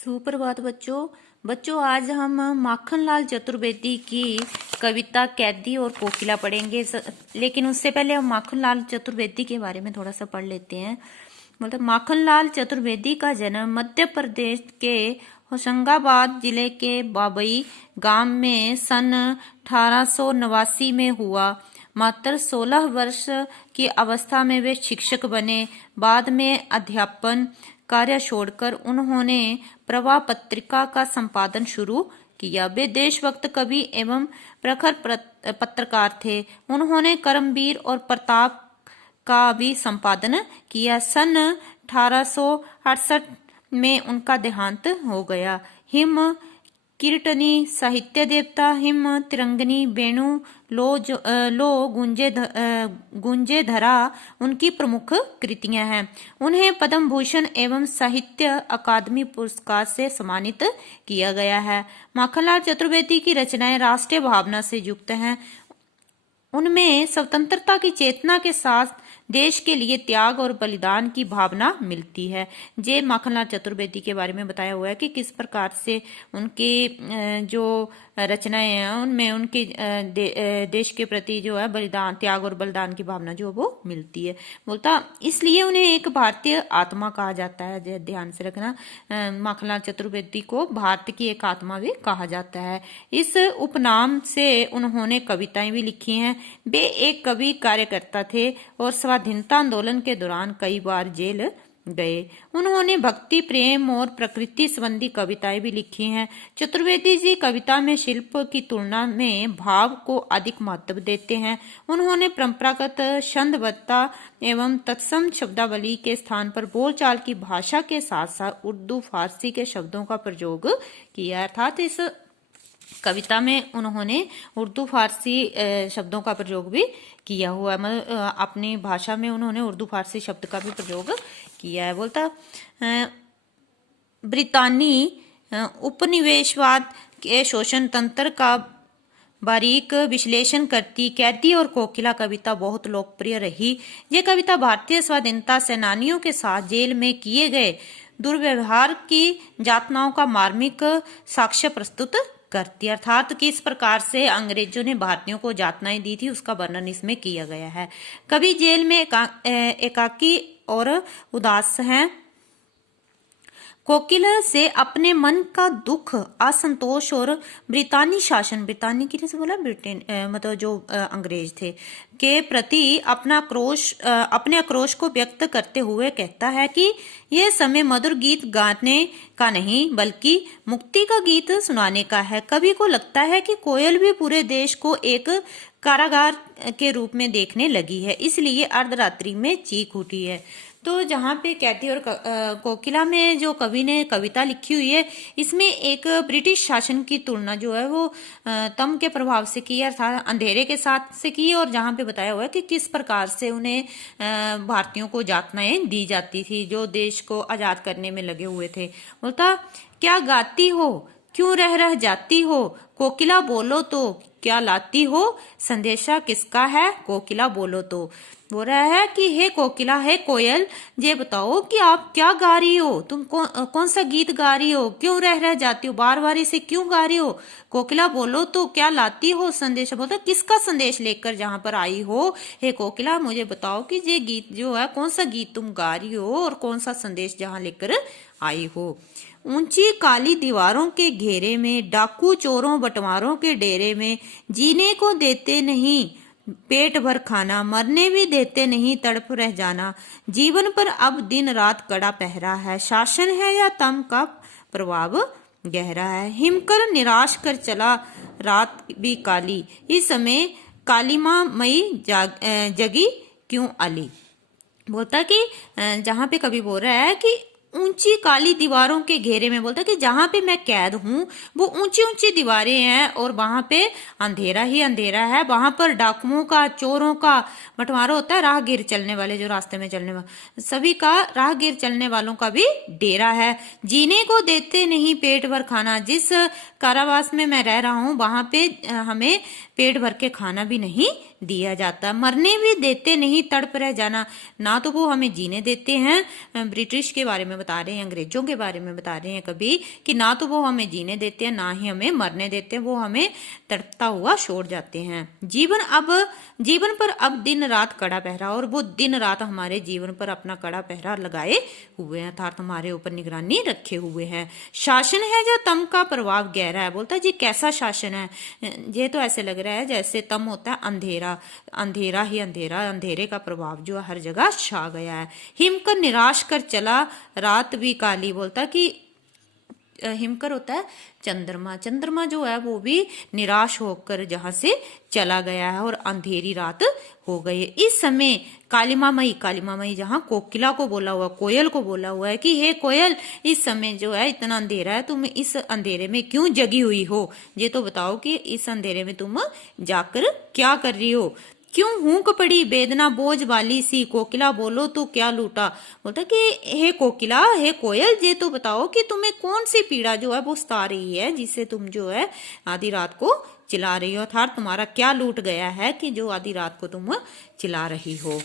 सुप्रभात बच्चों। आज हम माखनलाल चतुर्वेदी की कविता कैदी और कोकिला पढ़ेंगे। लेकिन उससे पहले हम माखनलाल चतुर्वेदी के बारे में थोड़ा सा पढ़ लेते हैं। मतलब माखनलाल चतुर्वेदी का जन्म मध्य प्रदेश के होशंगाबाद जिले के बाबई गांव में सन 1889 में हुआ। मात्र 16 वर्ष की अवस्था में वे शिक्षक बने। बाद में अध्यापन कार्य छोड़कर उन्होंने प्रवाह पत्रिका का संपादन शुरू किया। वे देशभक्त कवि एवं प्रखर पत्रकार थे। उन्होंने कर्मवीर और प्रताप का भी संपादन किया। सन 1868 में उनका देहांत हो गया। हिम कीर्तनी, साहित्य देवता, हिम तिरंगनी, वेणु लो गुंजे धरा उनकी प्रमुख कृतियां हैं। उन्हें पद्म भूषण एवं साहित्य अकादमी पुरस्कार से सम्मानित किया गया है। माखनलाल चतुर्वेदी की रचनाएं राष्ट्रीय भावना से युक्त हैं। उनमें स्वतंत्रता की चेतना के साथ देश के लिए त्याग और बलिदान की भावना मिलती है। जे माखनलाल चतुर्वेदी के बारे में बताया हुआ है कि किस प्रकार से उनके जो रचनाएं हैं उनमें उनके देश के प्रति जो है बलिदान, त्याग और बलिदान की भावना जो वो मिलती है। बोलता इसलिए उन्हें एक भारतीय आत्मा कहा जाता है। ध्यान से रखना, माखनलाल चतुर्वेदी को भारत की एक आत्मा भी कहा जाता है। इस उपनाम से उन्होंने कविताएं भी लिखी हैं। वे एक कवि कार्यकर्ता थे और स्वाधीनता आंदोलन के दौरान कई बार जेल गए। उन्होंने भक्ति, प्रेम और प्रकृति संबंधी कविताएं भी लिखी हैं। चतुर्वेदी जी कविता में शिल्प की तुलना में भाव को अधिक महत्व देते हैं। उन्होंने परंपरागत छंदबद्धता एवं तत्सम शब्दावली के स्थान पर बोलचाल की भाषा के साथ साथ उर्दू, फारसी के शब्दों का प्रयोग किया। अर्थात इस कविता में उन्होंने उर्दू, फारसी शब्दों का प्रयोग भी किया हुआ है। मतलब अपनी भाषा में उन्होंने उर्दू, फारसी शब्द का भी प्रयोग किया है। बोलता ब्रितानी उपनिवेशवाद के शोषण तंत्र का बारीक विश्लेषण करती कैदी और कोकिला कविता बहुत लोकप्रिय रही। ये कविता भारतीय स्वाधीनता सेनानियों के साथ जेल में किए गए दुर्व्यवहार की यातनाओं का मार्मिक साक्ष्य प्रस्तुत करती। अर्थात किस प्रकार से अंग्रेजों ने भारतीयों को यातनाएं दी थी उसका वर्णन इसमें किया गया है। कवि जेल में एकाकी और उदास हैं। कोकिला से अपने मन का दुख, असंतोष और ब्रितानी शासन, ब्रितानी की से बोला ब्रिटेन मतलब जो अंग्रेज थे के प्रति अपने आक्रोश को व्यक्त करते हुए कहता है कि यह समय मधुर गीत गाने का नहीं बल्कि मुक्ति का गीत सुनाने का है। कवि को लगता है कि कोयल भी पूरे देश को एक कारागार के रूप में देखने लगी है, इसलिए अर्धरात्रि में चीख उठी है। तो जहाँ पे कैदी और कोकिला में जो कवि ने कविता लिखी हुई है इसमें एक ब्रिटिश शासन की तुलना जो है वो तम के प्रभाव से की, अर्थात अंधेरे के साथ से की। और जहाँ पे बताया हुआ है कि किस प्रकार से उन्हें भारतीयों को यातनाएं दी जाती थी जो देश को आजाद करने में लगे हुए थे। बोलता क्या गाती हो, क्यों रह जाती हो, कोकिला बोलो तो क्या लाती हो, संदेशा किसका है, कोकिला बोलो तो। बोल रहा है कि हे कोकिला, हे कोयल, ये बताओ कि आप क्या गा रही हो, तुम कौन सा गीत गा रही हो, क्यों रह जाती हो, बार बार इसे क्यों गा रही हो, कोकिला बोलो तो क्या लाती हो, संदेश बोलता किसका संदेश लेकर जहाँ पर आई हो, हे कोकिला मुझे बताओ कि ये गीत जो है कौन सा गीत तुम गा रही हो और कौन सा संदेश जहाँ लेकर आई हो। ऊंची काली दीवारों के घेरे में, डाकू चोरों बंटवारों के डेरे में, जीने को देते नहीं पेट भर खाना, मरने भी देते नहीं तड़प रह जाना, जीवन पर अब दिन रात कड़ा पहरा है, शासन है या तम का प्रभाव गहरा है, हिमकर निराश कर चला रात भी काली, इस समय कालीमा मई जगी क्यों अली। बोलता कि जहाँ पे कवि बोल रहा है कि ऊंची काली दीवारों के घेरे में, बोलता कि जहाँ पे मैं कैद हूँ वो ऊंची ऊंची दीवारें हैं और वहां पे अंधेरा ही अंधेरा है। वहां पर डाकुओं का, चोरों का बंटवारा होता है, राहगीर चलने वाले जो रास्ते में चलने वाले सभी का, राहगीर चलने वालों का भी डेरा है। जीने को देते नहीं पेट भर खाना, जिस कारावास में मैं रह रहा हूँ वहां पे हमें पेट भर के खाना भी नहीं दिया जाता। मरने भी देते नहीं, तड़प रह जाना। ना तो वो हमें जीने देते हैं, ब्रिटिश के बारे में बता रहे हैं, अंग्रेजों के बारे में बता रहे हैं कभी, कि ना तो वो हमें जीने देते हैं, ना ही हमें मरने देते हैं, वो हमें तड़पता हुआ छोड़ जाते हैं। जीवन पर अब दिन रात कड़ा पहरा, और वो दिन रात हमारे जीवन पर अपना कड़ा पहरा लगाए हुए हैं, अर्थात हमारे ऊपर निगरानी रखे हुए हैं। शासन है जो तम का प्रभाव गहरा है। बोलता है जी कैसा शासन है, ये तो ऐसे लग रहा है जैसे तम होता है अंधेरा, अंधेरा ही अंधेरा, अंधेरे का प्रभाव जो हर जगह छा गया है। हिमकर निराश कर चला रात भी काली। बोलता कि हिमकर होता है चंद्रमा, चंद्रमा जो है वो भी निराश होकर जहां से चला गया है और अंधेरी रात हो गई है। इस समय कालिमा मई जहां कोकिला को बोला हुआ, कोयल को बोला हुआ है कि हे कोयल, इस समय जो है इतना अंधेरा है, तुम इस अंधेरे में क्यों जगी हुई हो, ये तो बताओ कि इस अंधेरे में तुम जाकर क्या कर रही हो। क्यों हूंक पड़ी वेदना बोझ वाली सी, कोकिला बोलो तो क्या लूटा। बोलता कि हे कोकिला, हे कोयल, ये तो बताओ कि तुम्हें कौन सी पीड़ा जो है वो सता रही है, जिससे तुम जो है आधी रात को चिल्ला रही हो, अर्थात तुम्हारा क्या लूट गया है कि जो आधी रात को तुम चिल्ला रही हो।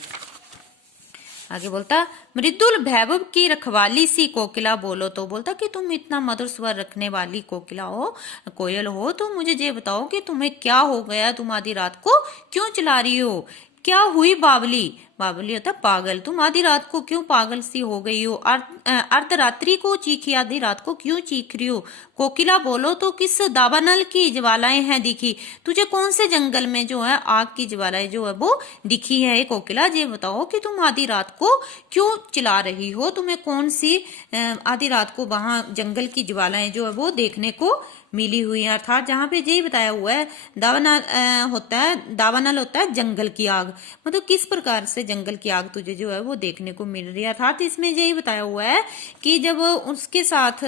आगे बोलता मृदुल भैभव की रखवाली सी कोकिला बोलो तो। बोलता कि तुम इतना मधुर स्वर रखने वाली कोकिला हो, कोयल हो, तो मुझे ये बताओ कि तुम्हें क्या हो गया, तुम आधी रात को क्यों चिल्ला रही हो। क्या हुई बावली, बावली होता पागल, तुम आधी रात को क्यों पागल सी हो गई हो। अर्धरात्रि को चीखी, आधी रात को क्यों चीख रही हो। कोकिला बोलो तो किस दावानल की ज्वालाएं हैं दिखी, तुझे कौन से जंगल में जो है आग की ज्वालाएं जो है वो दिखी है। कोकिला ये बताओ कि तुम आधी रात को क्यों चिल्ला रही हो, तुम्हें कौन सी आधी रात को वहां जंगल की ज्वालाएं जो है वो देखने को मिली हुई है। अर्थात जहाँ पे यही बताया हुआ है दावानल होता है जंगल की आग, मतलब किस प्रकार से जंगल की आग तुझे जो है वो देखने को मिल रही है। अर्थात इसमें यही बताया हुआ है कि जब उसके साथ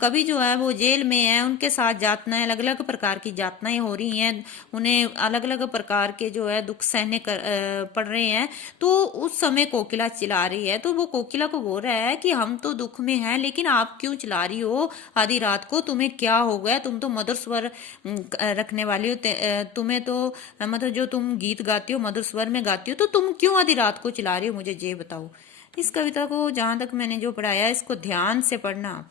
कभी जो है वो जेल में है, उनके साथ यातनाएं, अलग अलग प्रकार की यातनाएं हो रही हैं, उन्हें अलग अलग प्रकार के जो है दुख सहने पड़ रहे हैं, तो उस समय कोकिला चिल्ला रही है। तो वो कोकिला को बोल रहा है कि हम तो दुख में हैं, लेकिन आप क्यों चिल्ला रही हो आधी रात को, तुम्हें क्या हो गया, तुम तो मधुर स्वर रखने वाली हो, तुम्हें तो मतलब जो तुम गीत गाती हो मधुर स्वर में गाती हो, तो तुम क्यों आधी रात को चिल्ला रही हो, मुझे ये बताओ। इस कविता को जहां तक मैंने जो पढ़ाया इसको ध्यान से पढ़ना।